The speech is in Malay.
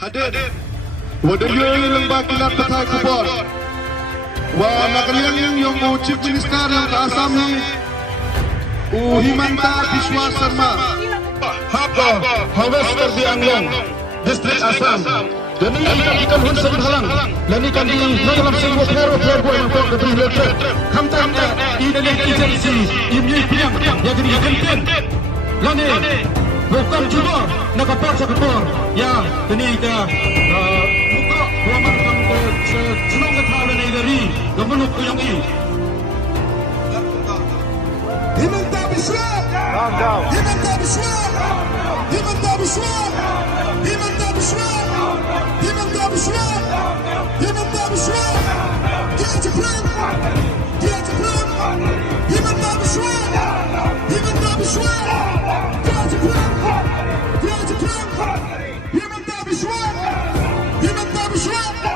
hadir wadayuy lembah kilat petai kubur wa nakaliang yung chief minister ng Assam ni Himanta Biswa Sarma hapa harvester di Anglong district Assam dan ini ikan hun sebut halang dan ikan di dalam sebuah player boy untuk lebih lekat hamta ini agensi ini piang yang jadi agensi lani bukan cuma nakapaksa kubur ya ini ke muka waman ke senang ketahuan ini dari gemenuk yang ini Himanta Biswa Himanta Biswa Himanta Biswa Himanta Biswa Himanta Biswa Himanta Biswa dia Jepang Himanta Biswa Himanta Biswa dia Jepang Himanta Biswa Himanta Biswa